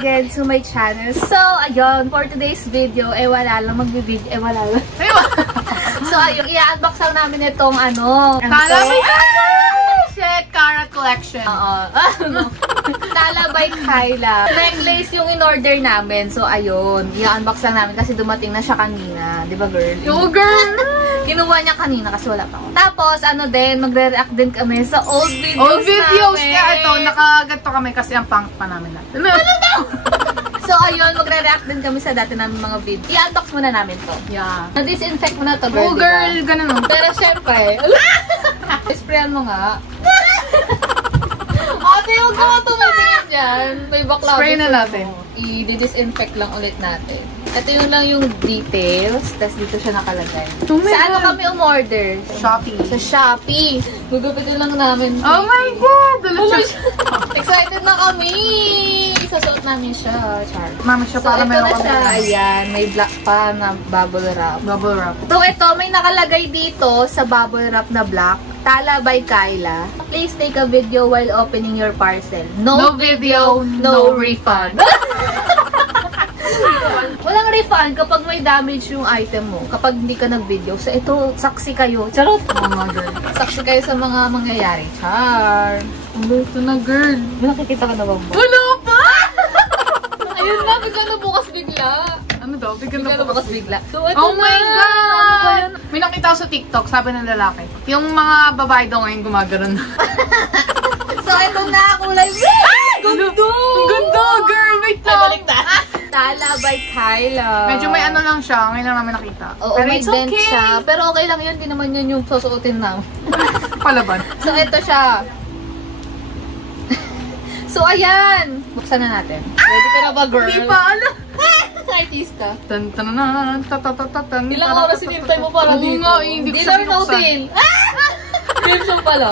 again to my channel. So, ayun, for today's video, wala lang magbibideo, wala lang. So, ayun, i-unbox lang namin itong Cara collection. Tala by Kyla. Necklace yung in-order namin. So, ayun, i-unbox lang namin kasi dumating na siya kanina. Di ba, girl? Yo, girl! Kinuha niya kanina kasi wala pa ako. Tapos, magre-react din kami sa old videos Old videos! namin. Kaya ito, nakaganto kami kasi ang pangit pa namin natin. Ano daw? So, ayun, magre-react din kami sa dati namin mga video. I-unbox muna namin to. Yeah. Na-disinfect mo na to, girl. Oh, girl, ganun. Pero syempre, sprayan mo nga. Ate, huwag ka matumingin dyan. May bakla. Spray na natin. I-disinfect lang ulit natin. Ito yung lang yung details. Tapos dito siya nakalagay. Oh my Saan God. kami umorder? Shopee. Sa Shopee. Gugupitin lang namin. Oh my God! Excited na kami! Isasuot namin siya. Char. Mama siya, So, para ito meron na siya. Ayan. May black pa na bubble wrap. Bubble wrap. So, ito, may nakalagay dito sa bubble wrap na black. Tala by Kyla. Please take a video while opening your parcel. No video, no refund. Walang refund kapag may damage yung item mo. Kapag hindi ka nag-video. So, ito, saksi kayo. Charot! Oh my God. Saksi kayo sa mga mangyayari. Char! Ito na, girl. May nakikita ka na ba? Wala pa! Ayun na, bigla na bukas bigla. Ano daw? Bigyan Bigla na na bukas bigla. So, ito Oh na. my God! May nakita ko sa TikTok, sabi ng lalaki. Yung mga babae daw ngayon gumaganon. So, ito na, kulay red! Ganda! Ang ganda, girl! Wait lang! Balik na. Tala by Kyla. Medyo may ano lang siya, ngayon lang namin nakita. Oo, pero may it's dent okay. siya. Pero okay lang yun, hindi naman yun yung susuotin na. Palaban. So, ito siya. So, ayan. Buksan na natin. Ready ka na ba, girl? Hindi pa, alam. Sa artista. Tan tan tan tan. Ilang oras sinintay mo para dito? Oo nga, hindi ko siya Dealer no binuksan. deal. Deal pala.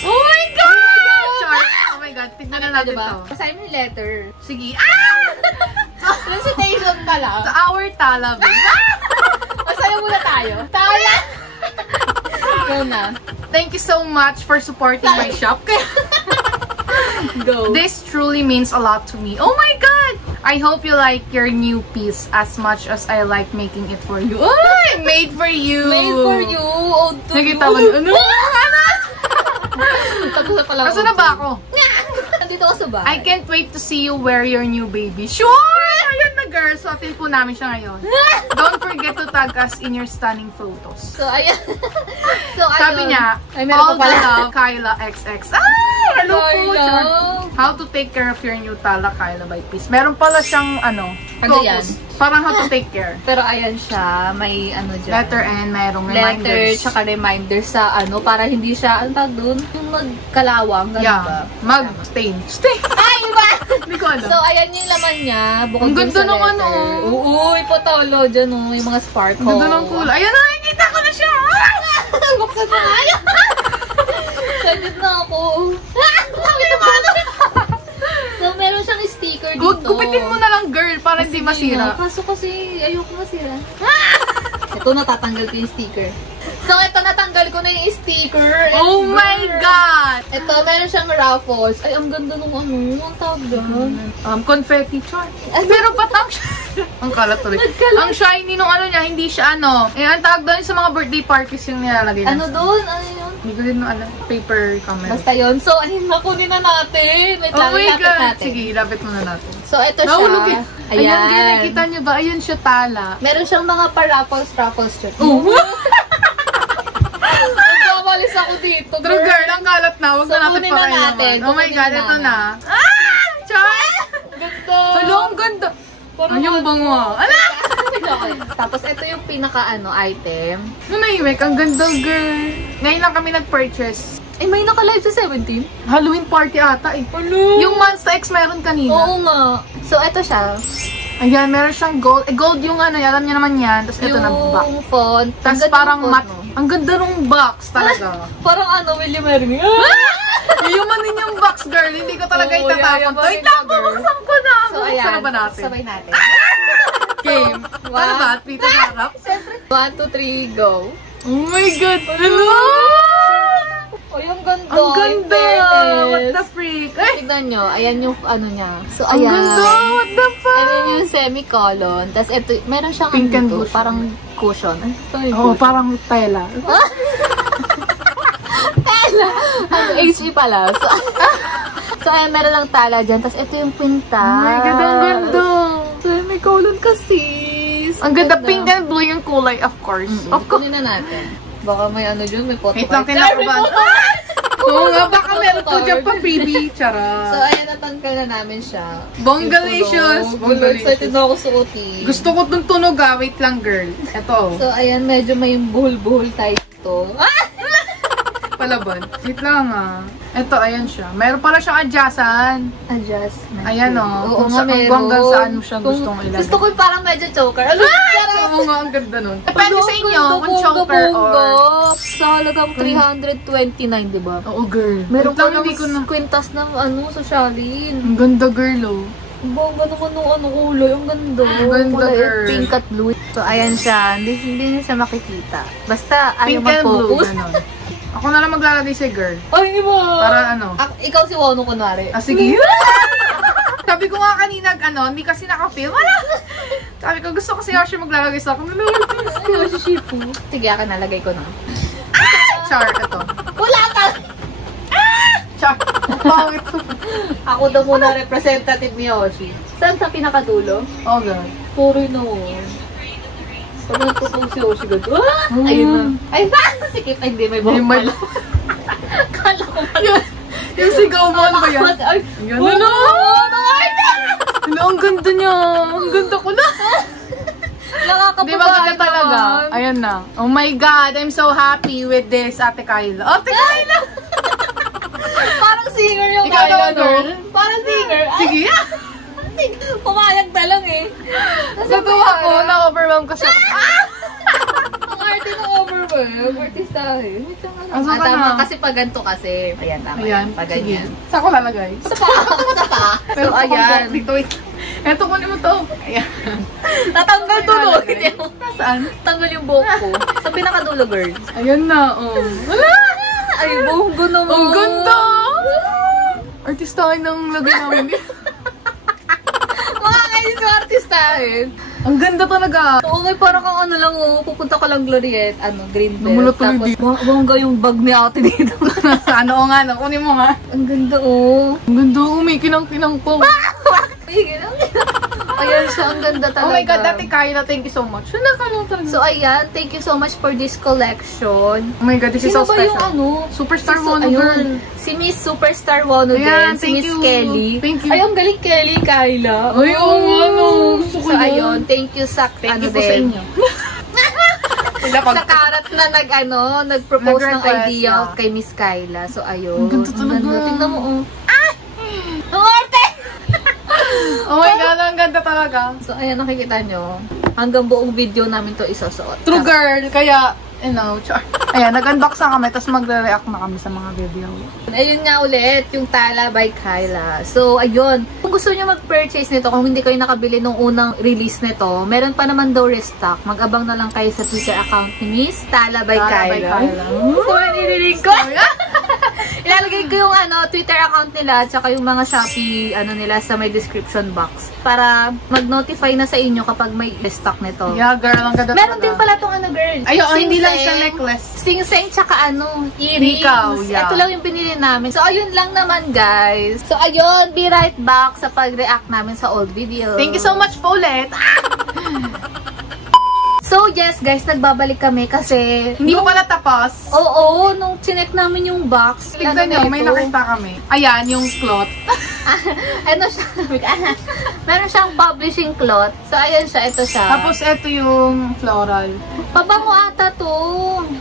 Oh my God! Char! Oh my God, tignan na natin Diba? to. Basahin mo yung letter. Sige. Recitation ka lang. Sa our tala, babe. Masaya muna tayo. Tala! Ikaw na. Thank you so much for supporting my shop. Go. This truly means a lot to me. Oh my God! I hope you like your new piece as much as I like making it for you. Oh, made for you! Made for you. Ode to you. Nakita mo, ano? Tapos na pala. Asa na ba ako? Nandito ka sa bahay. I can't wait to see you wear your new baby. Sure! Ayan na, girl. Suotin po namin siya ngayon. Don't forget to tag us in your stunning photos. So, ayan. So, ayun. Sabi niya, ay, meron all pa the pala. love, Kyla XX. Ah! Hello po, Kyla. Char. How to take care of your new tala, Kyla by Peace. Meron pala siyang, Ano photos. yan? Parang how to take care. Pero ayan siya, may ano dyan. Letter N, merong Letter, reminders. tsaka reminder sa ano, para hindi siya, ano tawag dun? Yung magkalawang, gano'n ba? Yeah, mag-stain. Stain! Ay, iba! Hindi ko alam. So, ayan yung laman niya. Bukod Ang dun ganda sa ng letter. ano. Uy, patalo dyan, oh. Yung mga sparkle. Ang ganda ng kulay. Ayan na, nakikita ko na siya! Buksan mo nga yan! Sagit na ako. So, meron siyang sticker dito. Gupitin mo na lang, girl, para hindi masira. Kaso kasi, ayoko masira. Ito, natatanggal ko yung sticker. So, ito, natanggal ko na yung sticker. Oh my God! Ito, meron siyang raffles. Ay, ang ganda nung ano, ang tawag doon. Confetti char. Pero patang ang kalat tuloy. Ang shiny nung ano niya, hindi siya ano. Eh, ang tawag doon sa mga birthday parties yung nilalagay Ano doon? Ano yun? Hindi ko din alam. Paper camera. Basta yun. So, ayun, nakunin na natin. Wait Oh lang, my ilapit God! natin. Sige, ilapit muna natin. So, ito siya. Nahulog eh. Ayan, Ayan. girl, nakita niyo ba? Ayan siya tala. Meron siyang mga pa-raffles shot. Nagkamalis ako dito, True girl, ang kalat na. Huwag So, na natin kunin na pakailangan. natin. Oh my Kunin God, na ito namin. na. Ah! Char! Ganda. Hello, ang ganda. Parang Ay, yung bango. Ala! Tapos, ito yung pinaka-item. Ano naiwek? Ang ganda, girl. Ngayon lang kami nag-purchase. Eh, may naka-live sa 17? Halloween party ata eh. Hello. Yung Monster X meron kanina. Oo nga. So, ito siya. Ayan, meron siyang gold. Eh, gold yung ano, alam niyo naman yan. Tapos ito na box. Yung font. Tapos Ang ganda parang ng font, matte. no? Ang ganda nung box talaga. Parang ano, William Hermie. Iyumanin yung box, girl. Hindi ko talaga Oo, itatapon. yayamanin Wait ka, lang, girl. bubuksan ko na. So, Bubuksan ayan. na ba natin? Sabay natin. Game. Wow. Ano ba? Pito harap? Siyempre. 1, 2, 3, go. Oh my God. Hello! Ay, ang ganda. Ang ganda! Fairness. What the freak? Ay! Tignan nyo, ayan yung ano niya. So, Ang ayan. ganda! What the fuck? Ayan yung semicolon. Tapos ito, meron siyang Pink and ano blue to, parang cushion. Ay, sorry, Oo, cushion. parang tela. Tela! Ang HE pala. So, ayan, meron lang tala dyan. Tapos ito yung pinta. Oh my God, ang ganda! Semicolon kasi. Ang ganda, pink and blue yung kulay, of course. Of course. Kunin na natin. Baka may ano dyan, may photo Wait lang, kinakabahan. Oo nga, baka meron po dyan pa freebie. So, Charot. ayan, natanggal na namin siya. Bongalicious. Bongalicious. Excited na ako suotin. Gusto ko itong tunog wait lang girl. Ito. So, ayan, medyo may buhol-buhol tayo ito. Palaban. Wait lang Ito, ayan siya. Meron pala siyang adjustan. Adjustment. Ayan Oo Kung nga, meron. hanggang saan mo siya gustong ilagay. Gusto ko yung parang medyo choker. Ano? Oo nga, ang ganda nun. Depende sa inyo kung choker or... Sa halagang 329, di ba? Oo, girl. Meron Wait pa lang, ng hindi ko na... kwintas ng ano, sosyalin. Ang ganda, girl, oh. Bongga naman ng ano kulay. Ang ganda. Ang ganda, Kulay, girl. pink at blue. So, ayan siya. Hindi niya siya makikita. Basta, ayaw Pink and blue, mag-focus. ganon. Ako na lang maglalagay sa girl. Ay, iba. Para ano? Ikaw si Wono, kunwari. Sige. Sabi ko nga kanina, hindi kasi naka-film. Wala! Sabi ko, gusto ko si Yoshi maglalagay sa akin. Ano si Shifu? Sige, akin nalagay ko na. Char, ito. Wala ka! Char. Pangit. Ako daw muna representative ni Yoshi. Saan sa pinakadulo? Oh, God. Puro yun. Pag nagtutong si Yoshi ganito. Ayun na. Ay, sikip. Ay, hindi. May buhok pala. Kala ko pala. Yung sigaw mo, ano ba yan? Ay, Wala! Ang ganda niya. Ang ganda ko na. Di ba ganda talaga? Ayan na. Oh my God, I'm so happy with this, Ate Kyla. Ate Kyla! Parang singer yung Ikaw Kyla, naman, girl. Parang singer. Ay, Sige. pumayag na lang eh. Natuwa ko, na-overwhelm kasi ako. Ang arte ng overwhelm. Artistahin. Asan ka Tama, na? kasi pag ganito kasi. Ayan, tama. Ayan, Pag sige. ganyan. Saan ko lalagay? Sa pa. So, ayan. Dito, wait. Eto, kunin mo to. Ayan. Natanggal tuloy. Saan? Tanggal yung buhok ko. Sa pinakadulo, girl. Ayan na, oh. Wala! Ay, bonggo naman. Ang ganda! Artistahin ng lagay namin. Mga kainis yung artistahin. Ang ganda talaga. Okay, parang kang ano lang, pupunta ka lang Gloriette, green belt. Namula tuloy Tapos, bongga yung bag ni ate dito. Ano nga, kunin mo nga. Ang ganda, oh. Ang ganda, may kinang-kinang po. Ayan siya, ang ganda talaga. Oh my God, Ate Kyla, thank you so much. So, ayan, thank you so much for this collection. Oh my God, this is so Sino ba special. yung ano? Superstar Si- Wono, ayun, girl. Si Miss Superstar Wono Ayan, din. Si thank Miss you. Kelly. Thank you. Ay, ang galing Kelly, Kyla. Ay, oo, ano. Gusto ko So, yun. ayun, thank you sa, Thank you po sa inyo. sa Karat na nag-propose ng Nag-request idea na. kay Miss Kyla. So, ayun. Ang ganda talaga. Tingnan mo, oh. Ang arte! Oh my God, ang ganda talaga. So, ayan, nakikita nyo. Hanggang buong video namin to isasuot. True girl, kaya, char. Ayan, nag-unbox na kami, tapos magre-react na kami sa mga video. Ayun nga ulit, yung Tala by Kyla. So, ayun. Kung gusto nyo mag-purchase nito, kung hindi kayo nakabili nung unang release nito, meron pa naman daw restock. Mag-abang na lang kayo sa Twitter account ni Miss Tala by Kyla. So, nililig ko. Ilalagay ko yung Twitter account nila, tsaka yung mga Shopee nila sa may description box. Para mag-notify na sa inyo kapag may restock nito. Yeah, girl, ang ganda Meron talaga. din pala itong girl. Ay, hindi lang Sing-seng. siya necklace. Sing-seng tsaka earrings. Ikaw, yeah. Ito lang yung pinili namin. So, ayun lang naman, guys. So, ayun, be right back sa pag-react namin sa old video. Thank you so much po ulit. So, yes, guys, nagbabalik kami kasi... Hindi mo pala tapos. Oo, nung chinek namin yung box. Tignan nyo, may nakita kami. Ayan, yung cloth. Ano siya? Meron siyang publishing cloth. So, ayan siya. Ito siya. Tapos, ito yung floral. Pabango ata to.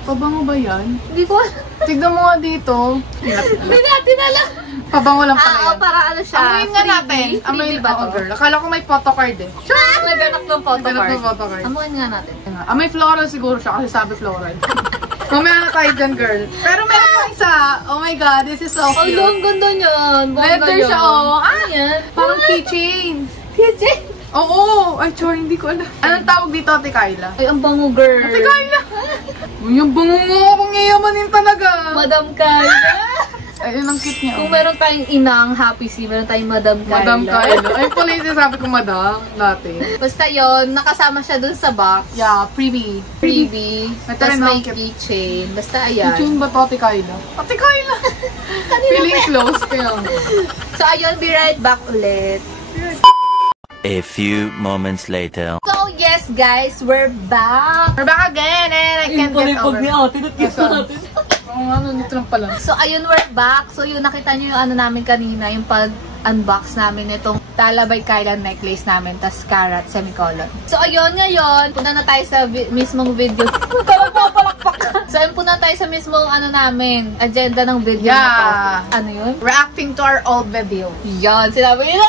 Pabango ba yan? Hindi ko... Tignan mo nga dito. Binati na lang. Pabango lang pala yan. para ano siya. Amoyin nga natin. Amoyin ba to? Girl. Akala ko may photocard eh. Naganak ng photocard. Naganak ng photocard. Amoyin nga natin. May floral siguro siya kasi sabi floral. Mamaya na tayo dyan, girl. Pero meron pa isa. Oh my God, this is so Ay, cute. ang ganda niyan. Leather siya, oh. Ano yan? Parang keychains. Keychain? Oo! Ay, Chor, hindi ko alam. Anong tawag dito, Ate Kyla? Ay, ang bango, girl. Ate Kyla! Yung bango mo, kung iyamanin talaga. Madam Kyla. Ay, yun ang cute niya. Kung meron tayong inang Happy C, meron tayong Madam Kyla. Madam Kyla. Ay, pala yung sinasabi ko, Madam, dati. Basta yun, nakasama siya dun sa box. Yeah, freebie. Freebie. Ito Tapos rin may ang cute. keychain. Basta ayan. Keychain ba to, Ate Kyla? Ate Kyla! Feeling close, kaya. So ayun, be right back ulit. A few moments later. So yes guys, we're back. We're back again and I can't get over. Oo nga, nandito lang pala. So ayun, we're back. So yun, nakita nyo yung ano namin kanina, yung pag-unbox namin itong Tala by Kyla necklace namin, tas karat, semicolon. So ayun, ngayon, punta na tayo sa mismong video. So ayun, punta tayo sa mismong ano namin, agenda ng video na to. Ano yun? Reacting to our old video. Yan, sinabi nyo.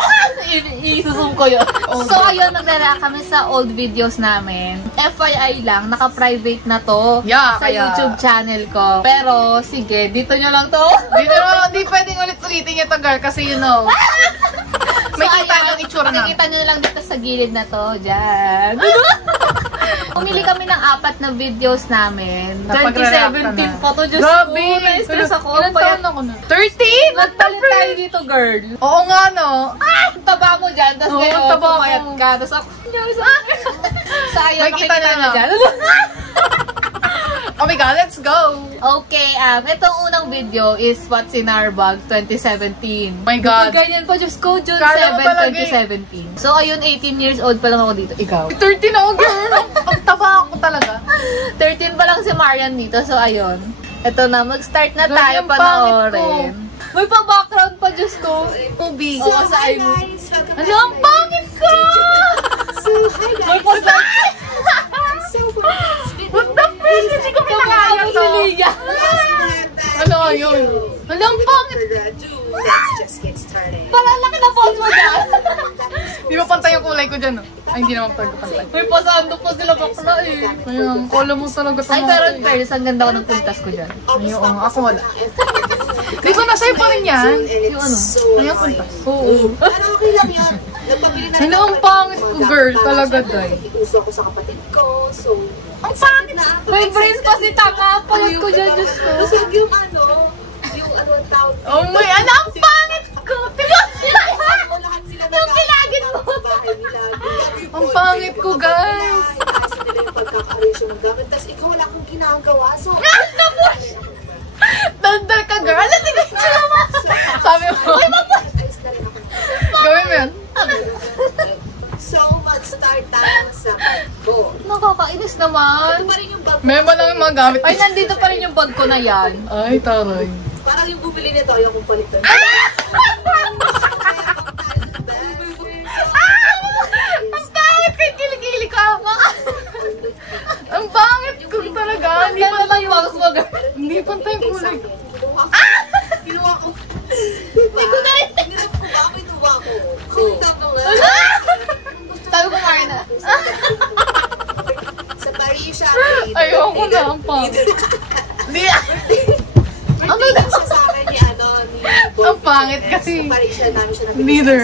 Isusum ko yun. So ayun, nagdala kami sa old videos namin. FYI lang, naka-private na to sa YouTube channel ko. Pero, sige, dito nyo lang to. Hindi pwedeng ulit-ulitin yung tagal kasi you know. May kita yung itsura na. Makikita nyo lang dito sa gilid na to. Diyan. Pumili kami ng 4 na videos namin. 2017 pa to. Diyos ko, na-stress ako. Ilan taon ako na? 13? Nagpalit tayo dito, girl. Oo nga, no? Taba mo dyan. Tapos ngayon, pumayat ka. Tapos ako, sayang, makikita nyo na dyan. Oh my God, let's go! Okay, itong unang video is What's in Our Bag 2017. My God. Ganyan po, Diyos ko, June Kala 7, 2017. So, ayun, 18 years old pa lang ako dito. Ikaw? 13 ako, girl! Ang taba ako talaga. 13 pa lang si Marian dito. So, ayun. Ito na, mag-start na tayo Ang panoorin. May pa-background pa, Diyos ko. Movie. Oo, sa iMovie. Ano, ang pangit ko! May pa-slide. What the frick? Hindi ko pinakaya to. Ano yun? Ano ang pangit? Parang laki na pose mo dyan. Di ba pantay yung kulay ko dyan? Ay, hindi naman pantay. May pasando pa sila bakla eh. Ayun, kolo mo talaga ito. Ay, pero Paris, ang ganda ko ng puntas ko dyan. Ayun, ako wala. Di ba nasa'yo pa rin yan? Yung ano? Ayun, puntas. Oo. Pero okay lang yan. Nagpabili na Ano ang pangit ko, girl? Talaga, day. Ikuso ko sa kapatid ko, so... Ang pangit na. May brains pa si Tanga. Palit ko dyan, Diyos ko. Busog yung tawag. Oh my, ano ang pangit ko? Yung pilagin mo. Ang pangit ko, guys. Kasi nila yung pagkaka-arrange ng gamit. Tapos ikaw wala akong ginagawa. So, Daldal ka, girl. Ano tingnan mo? Sabi mo. ayos na rin ako. Gawin mo yan. So, mag-start tayo sa go. Nakakainis naman. Ito pa rin yung bag. Mema lang yung mga gamit. Ay, nandito pa rin yung bag ko na yan. Ay, taray. Parang yung bumili nito, ayaw kong palitan. Ang pangit kay kilig-kilig ka ako. Ang pangit ko talaga. Hindi Ganda ba yung bags mo, girl? Hindi pantay yung kulay. Kinuha ko. Hindi ko na rin. Kinuha ko. Sinta ko nga. Sabi ko, Marina. Sa Parisha. Ayoko na ang pangit. Hindi. Ano na? Siya sa akin ni Ang pangit kasi. Sa Parisha namin siya Neither.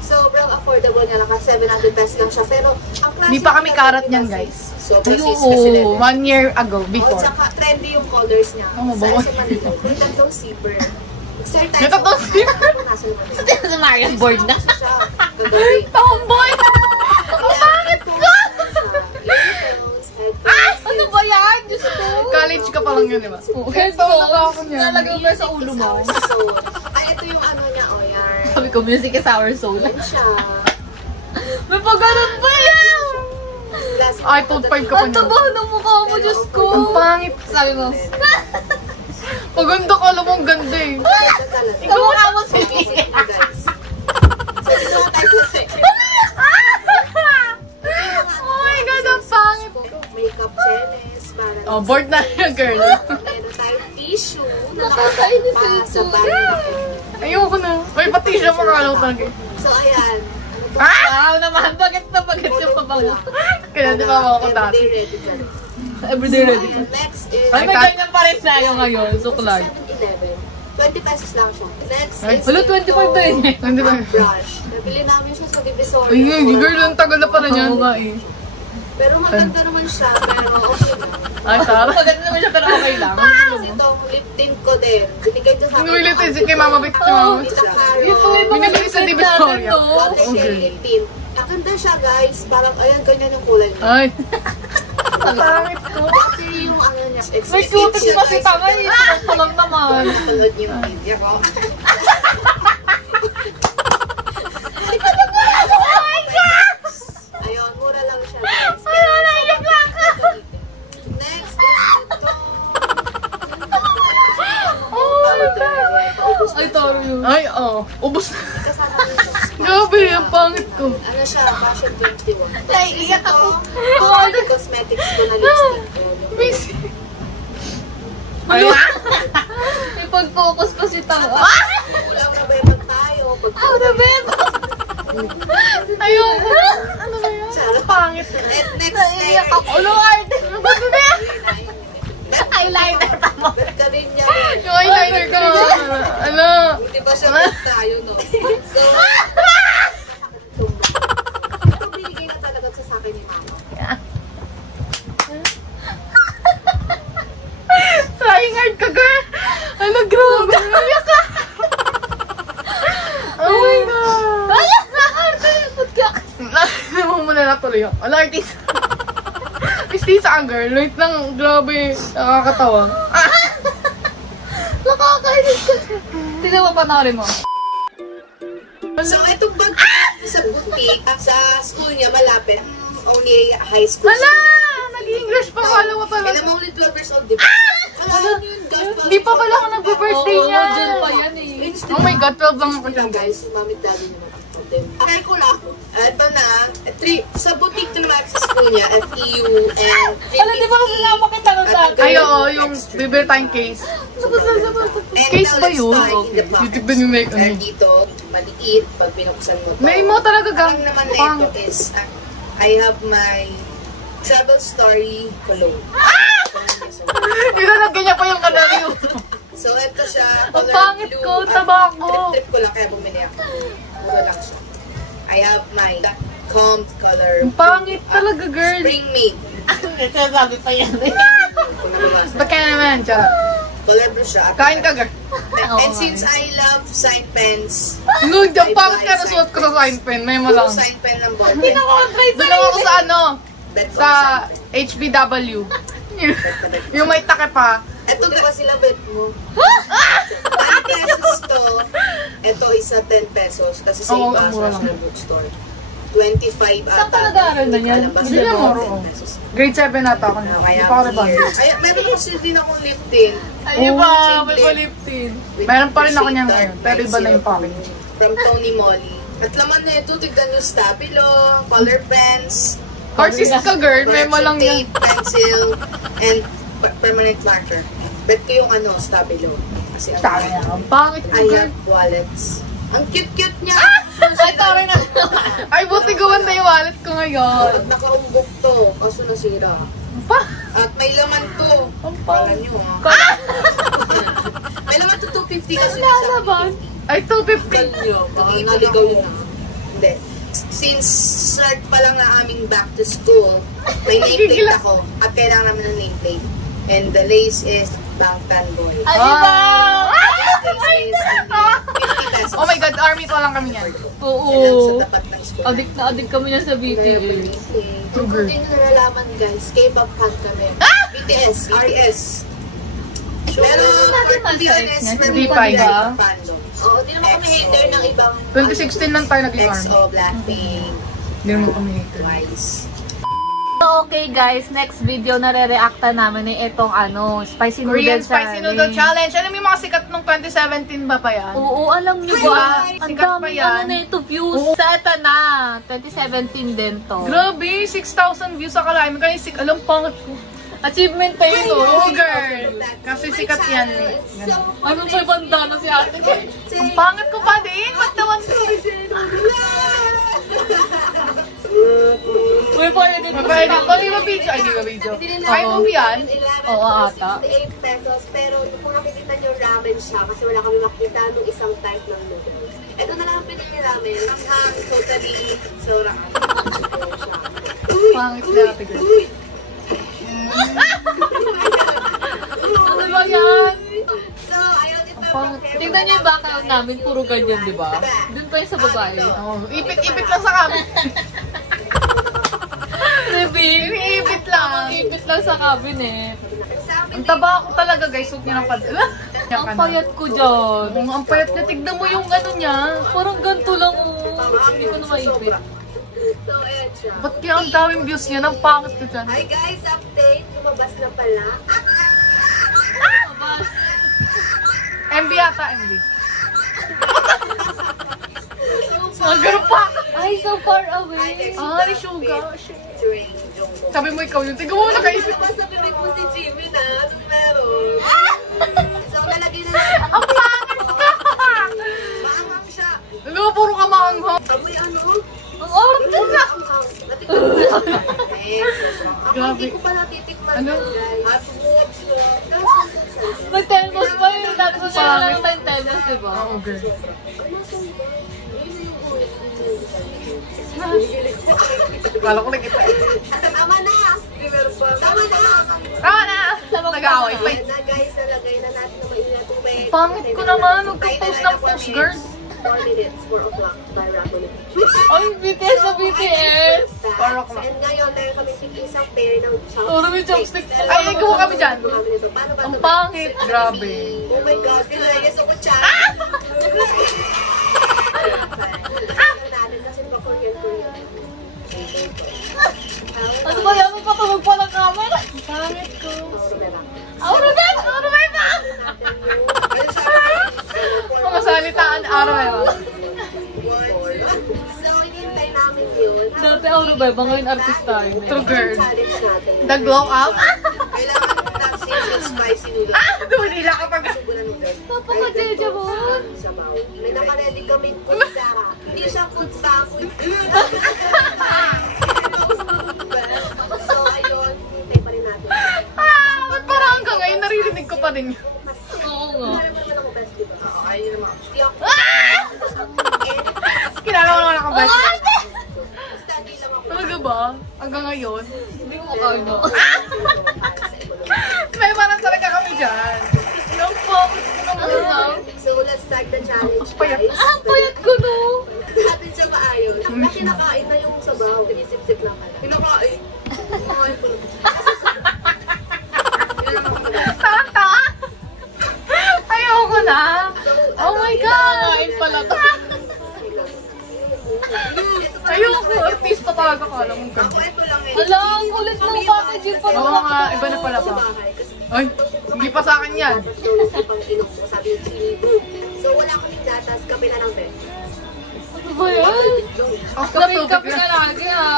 Sobrang affordable niya lang. 700 pesos lang siya. Pero ang klase... Hindi pa kami karat niyan, guys. Sobrang sis Oo, kasi 1 year ago, before. Tsaka trendy yung colors niya. Oo, Sa bawa. SM Manila. May tatlong zipper. Start tayo May tatlong zipper? Si Marian board na. Tomboy! Ang pangit ko! Ano ba yan? Diyos ko. College ka pa lang yun, di ba? Headphones. Nalagay mo sa ulo mo. Ay, ito yung ano niya, o yan. Sabi ko, music is our soul. Yan siya. May pagkaroon ba yan? iPhone 5 ka pa Ang niya. taba ng mukha mo, Diyos ko. Ang pangit. Sabi mo. Paganda ka, alam mo ang ganda eh. Ikaw mukha mo si So, dito nga tayo sa second. Oh my God, ang pangit. Makeup chenes. Oh, bored na yung girl. Meron tayong tissue. Nakakainis Pa ito. sa bag. Ayoko na. May pati siya makalaw talaga. So, ayan. Wow naman, bakit yung pabango? Kaya di ba ako dati? Everyday ready ka rin. Everyday ready ka. And next is... Ay, may ganyan pa rin sa'yo ngayon, suklay. 7-Eleven. 20 pesos lang siya. Next Ay, is wala, 25 na yun eh. 25. brush. Nabili namin siya sa Divisoria. Ay, girl, ang tagal na pala niyan. Oo nga eh. Pero maganda naman siya, pero okay lang. Ay, sarap. Maganda naman siya pero okay lang. Tapos itong lip tint ko din. Binigay ko sa akin. Nulit si kay Mama Vic. Mama. Tita Yung po Caro. yung mga Binibili sa Divisoria. Ate Sherry lip tint. Maganda siya guys. Parang ayan, ganyan yung kulay niya. Ay. Pangit ko. Kasi yung ano niya, May cuties pa si Tama eh. Palang naman. Napanood niyo yung video ko. Ayun, mura lang siya guys. Next is ito. Ay, taro yun. Ay, oh. Ubus na. Kasama ko siya. Grabe, ang pangit ko. Ano siya, Fashion 21. Ay, iyak ako. Ito, cosmetics ko na lipstick ko. Busy. Ay, ipag-focus pa si Tama. Kulang na bebag tayo. Ayoko. Ano ba yan? Pangit. Next, Naiiyak ako. Ulo, arte. Eyeliner pa mo. Bet ka rin niya. Yung eyeliner ko. Ano? Hindi ba siya bet tayo, no? So, ito binigay na talaga sa akin ni Mama. Trying hard ka, girl. Ano, grabe. Ayak ka. Oh my God. Ayak na, arte. Ba't ka? Naman mo na natuloy ako. Ala, artist. Pistisa ka, girl. Wait lang, grabe. Nakakatawa. Nakakainis ka. Tignan mo, panoorin mo. So, itong bag sa boutique, sa school niya, malapit. Only high school. Hala! Nag-English pa. Kala mo talaga. Kailan mo ulit 12 years old, di ba? Ano yun, God? Hindi pa pala ako nagpa-birthday niya. Dyan pa yan eh. Oh my God, 12 lang ako dyan, guys. Guys, mami daddy naman ako din. Okay ko lang. Ito na, sa boutique na naman sa school niya, FEU and Alam, di ba kasi napakita ng dati? Ay, oo, yung bibili tayong case. Case ba yun? Titignan yung make And dito, maliit, pag binuksan mo to. May mo talaga Ang gang. naman na ito is, I have my travel story cologne. Ilalagyan niya pa yung kanaryo. So, ito siya. Ang color pangit blue. ko, tabako. Trip ko lang, kaya bumili ako. Mura lang siya. I have my combed color. Ang pangit talaga, girl. Spring made. Sabi pa yan eh. Kung nababasa. Ba't kaya naman, charot. Color blue siya. Kain ka, girl. And since I love sign pens, No, yung pangit ka nasuot ko sa sign pen. May mo lang. puro sign pen ng ballpen. Pinaka-try Doon ako sa ano, Bet ko sa sign pen. HBW. Yung may take pa. Ito ba sila bet mo? 10 pesos to. Ito isa 10 pesos. Kasi sa Oo, iba ang mura sa lang. bookstore. 25 Saan ka nag-aaral na yan? Kalabas Hindi na lang, ako, oo. 10 pesos. Grade 7 nata ako na. Kaya Hindi pa ako rebond. Kaya meron kasi din akong lip tint. Ay, Oo, ba? simple. May palipsin. with Meron pa rin ako shade niyan of ngayon, pero iba na yung packing. From Tony Moly. At laman na ito, tignan yung stabilo, color pens, Artist ka, girl. May mo lang yan. tape, pencil, and permanent marker. Bet ko yung ano, stabilo. Kasi Ang pangit ko, I girl. have wallets. Ang cute-cute niya! Ay, taro na. Ay, buti gawan na yung wallet ko ngayon. At nakaumbok to, kaso nasira. Pa? At may laman to. Ang Kala pangit. nyo ha. May laman to 250 kasi Lalaban. Ay, 250. nyo. Baka naligaw yun ha. Hindi. Since start pa lang na aming back to school, may nameplate ako. At kailangan namin ng nameplate. And the lace is Bangtan Boy. Ay, ba? Lace is 50 pesos. Oh my God, army pa lang kami yan. Oo. Yan lang sa tapat ng school. Adik na adik kami niya sa BTS. Kung hindi nyo nalalaman guys, K-pop fan kami. BTS, RS. Pero, natin to be mag-search honest, na. meron Hindi pa pa rin iba. fandoms. Oo, di naman kami hater ng ibang 2016 lang tayo naging army. EXO, Blackpink, Hindi naman kami hater. Twice. So, okay guys, next video na re-reacta namin ay itong ano, spicy noodle Korean Spicy Noodle Challenge. Alam mo yung mga sikat nung 2017 ba pa yan? Oo, alam niyo ba? Ay, Ang sikat pa dami yan. ano na ito views. Oo. Sa ito na, 2017 din to. Grabe, 6,000 views sa kalahin. Kaya alam, pangit ko. Achievement pa yun, Oo, no? girl. Kasi sikat yan. Ano pa yung bandana si ate? Ang pangit ko pa din. Ba't naman ko? Uy, pwede din. Mapahedit ko. Di ba video? Ay, di ba video? Ay, movie yan? Oo, ata. 68 pesos, pero kung nakikita nyo ramen siya, kasi wala kami makita nung isang type ng noodles. Ito na lang ang pinili namin. Totally, sobrang Pangit na natin. Ano ba yan? So, ayun, ito ang Tingnan niyo yung background namin, puro ganyan, di ba? Doon pa yung sa babae. Oh, ipit-ipit lang sa kami. Ipit lang. Ipit lang sa cabinet. Ang taba ko talaga guys, huwag niyo nang padala. Ang payat ko dyan. Ang payat na, tignan mo yung ano niya. Parang ganito lang, hindi ko na maipit. So, ayan siya. Ba't kaya ang daming views niya? Ang pangit ko dyan. Hi guys, update. Lumabas na pala. Mabas. MB yata, MB. Ang ganun pa. Ay, so far away. Ah, Suga. Featuring Jungkook. Sabi mo ikaw yun. Tignan mo, nakaisip. Lumabas na bibig mo si Jimmy na. Anong meron? So, nalagay na natin. Ang pangit ka! Maanghang siya. Ano, puro ka maanghang. Amoy ano? Ang orto na. Natikman ko na siya. Grabe. Hindi ko pa natitikman Ano? guys. At watch ko. May telmos pa yun. Dapat mo siya lang tayong telmos, di ba? Oo, girl. Kala ko nakita. Tama na! Tama na! Tama na! Nag-aaway pa. Ayan na guys, nalagay na natin na mainit na tubig. Pangit ko naman. Huwag kang post ng post, girl. 4 minutes, 4 o'clock by Rapolo. Ay, BTS na BTS. Parang ko. And ngayon, meron kami isang pair ng chopsticks. Puro may chopstick. Ay, gawa kami dyan. Gumamit nito. Paano ba Ang ito? pangit. Grabe. Oh my God, kinayas ako siya. Natin kasi ba Korean. Ano ba yan? Magpatulog pa ng camera. Pangit ko. Auro na! Auro na ba? Mga salitaan araw eh. So, hinihintay namin yun. Dati Auro ba? Ngayon artista yun. True girl. Challenge natin. The glow up. Kailangan natin yung spicy noodles. Dumanila ka pag... Subulan noodles. Napaka-jeja mo. Sabaw. May nakaready kami putsara. Hindi siya putsa. So, ayun. Hintay pa rin natin. Ba't parang hanggang ngayon naririnig ko pa rin yun? Oo nga. Alam mo naman ako best, di ba? Oo, ayun naman. Hindi ako. Kilala ko naman ako best. Study lang ako. Talaga ba? Hanggang ngayon? Hindi ko makain na. May parang talaga kami dyan. Yung focus ko naman. So, let's start the challenge, Payat. guys. Ah, payat ko no. Natin siya maayos. Kasi nakain na yung sabaw. Sinisip-sip lang ka. Pinakain. Pinakain ko. Tawa-tawa. Ayoko na. Oh my God. Nakain pala to. Ayoko. Artista talaga ka. Alam mo Ako, ito lang eh. Hala, ang kulit ng packaging pa Oo nga, iba na pala pa. Ay, hindi pa sa akin yan. Sabi yung chili. So, wala kaming gatas. Kape na lang, Ben. Ano ba yan? Ang Kape ka lagi ha.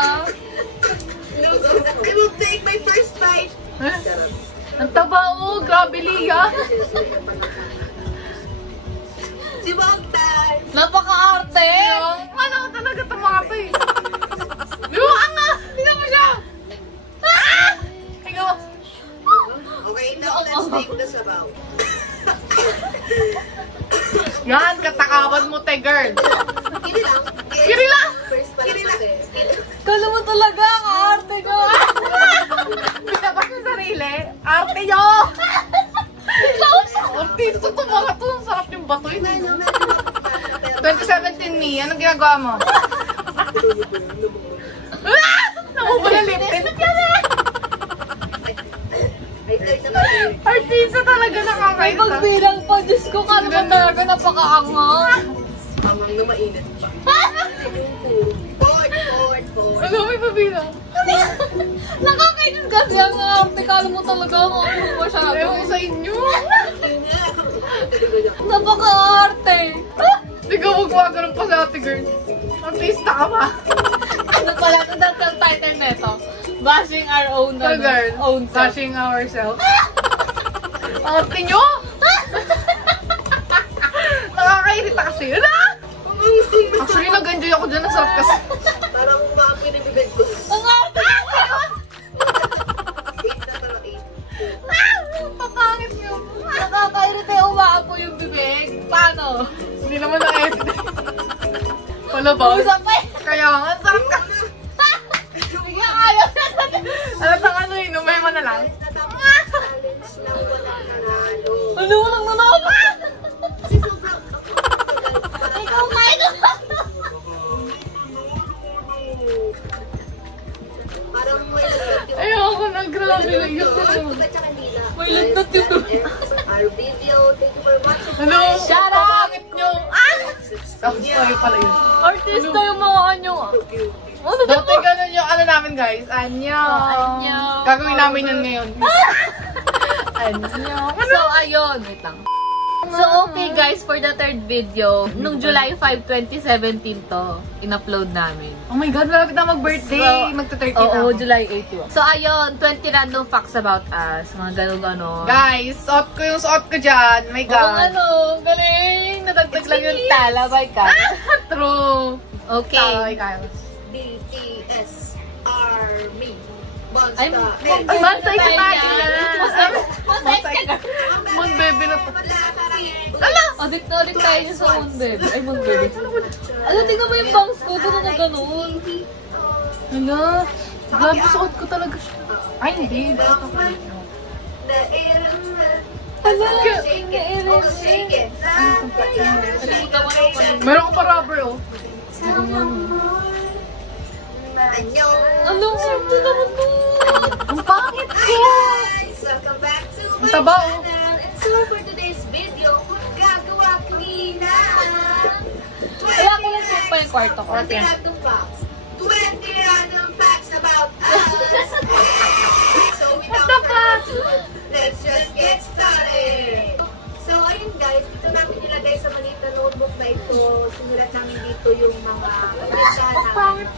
I will take my first bite. Ang taba mo. Grabe, Lia. Si Bogdan. Napaka-arte. Ano talaga itong mga to eh. Luwaan nga. Tingnan mo siya. Ah! Ikaw. Okay, now let's take the sabaw. Yan, katakawan mo, te, girl. Kiri lang. Kiri lang. First pa lang kasi. Kala mo talaga ang arte ko. Pinabas yung sarili. Arte nyo. Artista to mga to. Ang sarap yung bato yun. 2017 me, anong ginagawa mo? Namumula liptin. Artista talaga May nakakaita. magbilang pa. Diyos ko, kano ba talaga napaka-anghang? Tamang na mainit pa. Forward. Ano, may pabilang? Nakakainis kasi ang arte. Kala mo talaga ang arte mo masyado. Ewan ko sa inyo. Napaka-arte. Ikaw magwaganon pa sa ate, girl. Artista ka ba? Ano pala, that's ang title nito. Bashing our own, So, girl, own self. bashing ourselves. Arte nyo? Nakakairita kasi yun, ah! Actually, nag-enjoy ako dyan. Ang sarap kasi. umaapoy na bibig ko. Ang arte mo yun! 8 na parang 8. Papangit nyo. Nakakairita yung umaapoy yung bibig. Paano? Hindi naman na-edit. Wala ba? Kaya nga, sarap ka. Sige, ayaw na natin. Alam na ano yun, umay mo na lang. Challenge na wala nanalo. Ano mo nang nanalo? Ikaw kain na. Parang may lagnat yung... Ayoko na, grabe. May lagnat yung bibig. Our video, thank you for watching. Ano? Shut up! Pangit nyo. Sorry pala yun. Artista yung mga anyo. Ano na Dati ganun yung ano namin guys. Anyo. Anyo. Gagawin namin yun ngayon. Anyo. So, ayun. Wait lang. So, okay guys, for the third video, nung July 5, 2017 to, in-upload namin. Oh my God, malapit na mag-birthday. So, Magta-30 na Oo, ako. July 8 yun. So, ayun, 20 random facts about us. Mga ganun-ganon. Guys, suot ko yung suot ko dyan. My Oo, God. ano, galing. Nadagdag lang yung talabay ka. True. Okay. Talabay kayo. BTS Army. Monsta. Ay, Monsta ka tayo na. Monsta ka. Moon baby na to. Ala! Audit na ulit tayo niya sa Moon Baby. Ay, Moon Baby. Ano, tingnan mo yung bangs ko. Ganun na ganun. Hala. Grabe, suot ko talaga siya. Ay, hindi. Hala, Shake it. Oh, shake it. Meron ko pa rubber, oh. Annyeong. Ano, ito naman to. Ang pangit ko. Guys, welcome back to Ang my taba, oh. channel. And so for today's video, gagawa kami na Kaya ko lang check pa yung kwarto ko. 20 random facts. 20 random facts about us. So without further ado, let's just get started. So ayun guys, dito namin nilagay sa maliit na notebook na ito. Sinulat namin dito yung mga pagkakana.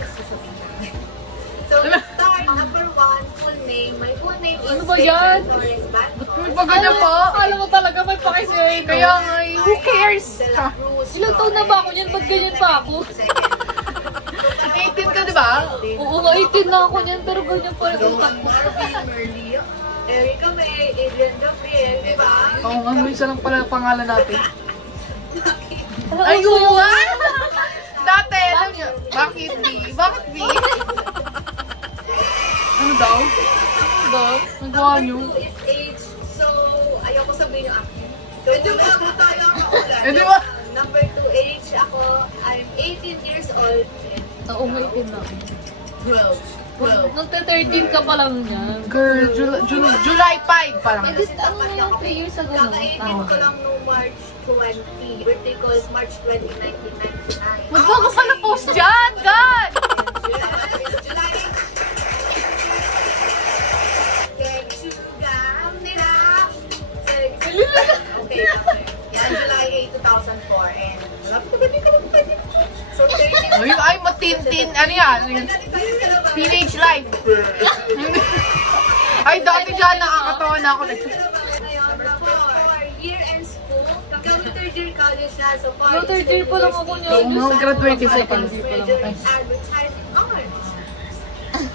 So start, number 1, full name. My full name is Ano ba yan? Torres Batman. May pa ganyan pa. Alam mo talaga may pakisay. Kaya nga, who cares? Ilang taon na ba ako niyan? Ba't ganyan pa ako? 18 ka, di ba? Oo nga, 18 na ako niyan. Pero ganyan pa rin utak ko. Marvin Merlio, Erica May, Adrian Gabriel, di ba? Oo nga, isa lang pala ang pangalan natin. Ay, oo nga! Dati, alam niyo, bakit B? Bakit B? Ano daw? Ano daw? Nagawa niyo? Is age, so ayoko sabihin yung akin. So, medyo bago tayo ang makulan. Eh, di ba? Number 2, age, ako, I'm 18 years old. Oo, may 18 na. 12. Nung 13 ka pa lang niyan. Girl, July 5 pa lang. Ay, just ano na yun, 3 years ago na. Kaka-18 ko lang noong March 20. Birthday ko is March 20, 1999. Magbago ka pa na post dyan, God! July 8. Okay. Yan, July 8, 2004. And, so, 13. Ay, ay, matintin. Ano yan? Teenage life. Ay, dati dyan, nakakatawa na ako. Ngayon, number 4, year and school. Ikaw, third year college na. So far, No, third year pa lang ako niyan. Oo, mga graduate isa pa lang. Second year pa lang. major in advertising arts.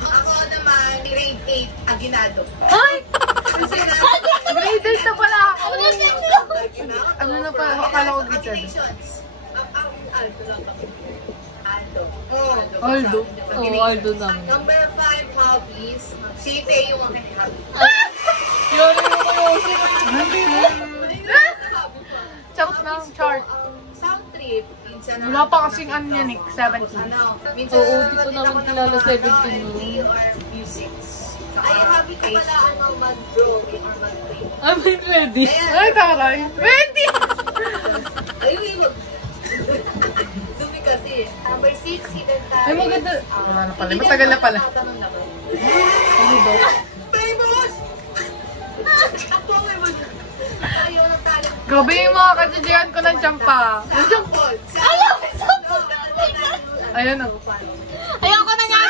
Ako naman, grade 8, Aguinaldo. Ay! Kasi na, Grade 8 na pala ako. Aguinaldo. Ano na pala? Akala ko grade 7. Combinations. Aldo lang kami. Aldo. Aldo. Oo, Aldo naman. Number 5, hobbies. Site yung aking hobby. Yun yung kayo. Charot na, chart. Sound trip. Minsan Wala pa kasing ano yan eh, 17. Minsan Oo, di ko naman kilala 17 movie or music. Ay, hobby ko pala mag-drawing or mag-paint. I'm ready. Ay, taray. 20! Ay, wag. Dumi kasi. Number 6, hidden talent. Ay, maganda. Wala na pala. Matagal na pala. Ano daw? Famous! Ako, famous. Ayaw na talent. Grabe yung mga katsidihan ko ng champa. Sample. Alam! Ayun na. Ayoko na nga!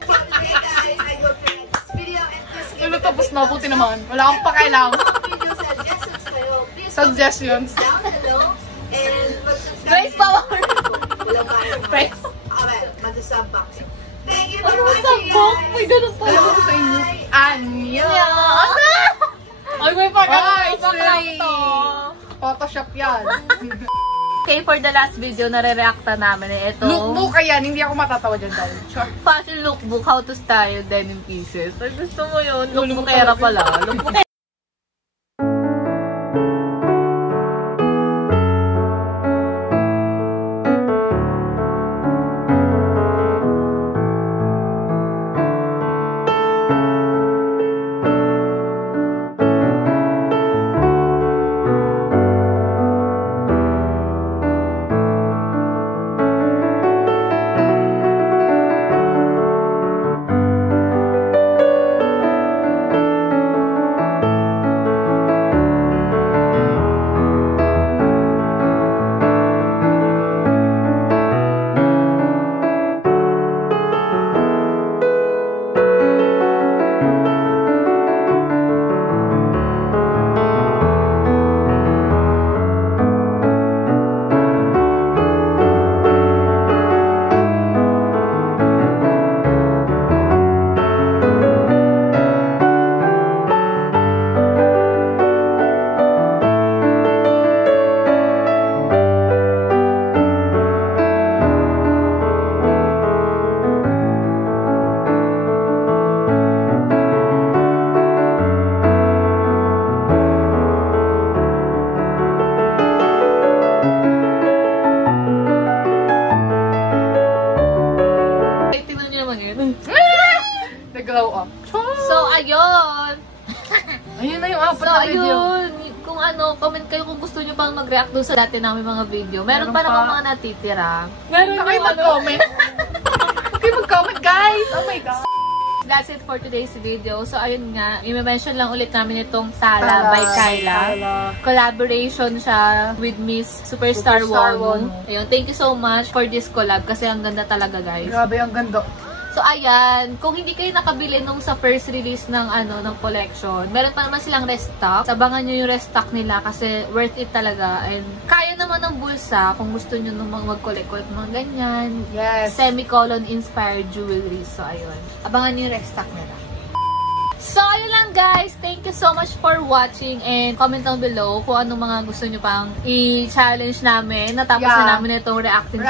Okay, guys. I hope you like this video and please give Ano it a tapos big na, buti naman. Wala akong pakailang. video suggestions kayo. Please Suggestions. comment down below and mag-subscribe. Grace power! Wala ba? Praise. Okay, mag-sub back. Ano mo sabok? May ganun pa. Alam mo sa inyo? Anyo! Ay, may Ay, lang to. Photoshop yan. Okay, for the last video, nare-reacta namin ito. Lookbook yan, hindi ako matatawa dyan dahil. Sure. Fashion lookbook, how to style denim pieces. Ay, gusto mo yun? Lookbookera pala. Lookbookera. Nag-glow up. So, ayun. Ayun na yung apat na video. Ayun. Kung ano, comment kayo kung gusto nyo pang mag-react doon sa dati namin mga video. Meron pa naman mga natitira. Meron na kayo mag-comment. Okay, mag-comment guys. Oh my God. That's it for today's video. So, ayun nga. I-mention lang ulit namin itong Tala by Kyla. Collaboration siya with Miss Superstar Wonu. Ayun, thank you so much for this collab kasi ang ganda talaga, guys. Grabe, ang ganda. So, ayan. Kung hindi kayo nakabili nung sa first release ng ng collection, meron pa naman silang restock. Sabangan nyo yung restock nila kasi worth it talaga. And kaya naman ng bulsa kung gusto nyo nung mag-collect mga ganyan. Yes. Semicolon inspired jewelry. So, ayun. Abangan nyo yung restock nila. So, ayun lang guys. Thank you so much for watching and comment down below kung anong mga gusto nyo pang i-challenge namin. Natapos na namin itong reacting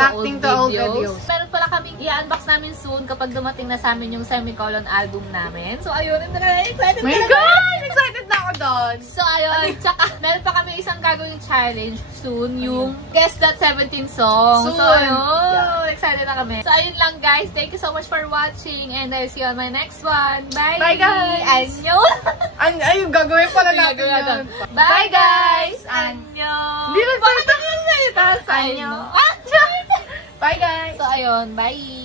to old videos. Meron pala kaming i-unbox namin soon kapag dumating na sa amin yung Semicolon album namin. So, ayun. Excited my God! Excited na ako doon. So, ayun. Tsaka, meron pa kami isang gagawin challenge soon. Yung Guess That 17 song. Soon. So, ayun. Excited na kami. So, ayun lang guys. Thank you so much for watching and I'll see you on my next one. Bye! Bye guys! Annyeong! Ayun, gagawin pala natin yun. Bye guys! Annyeong! Hindi na salita. Annyeong! Bye guys! So, ayun. Bye!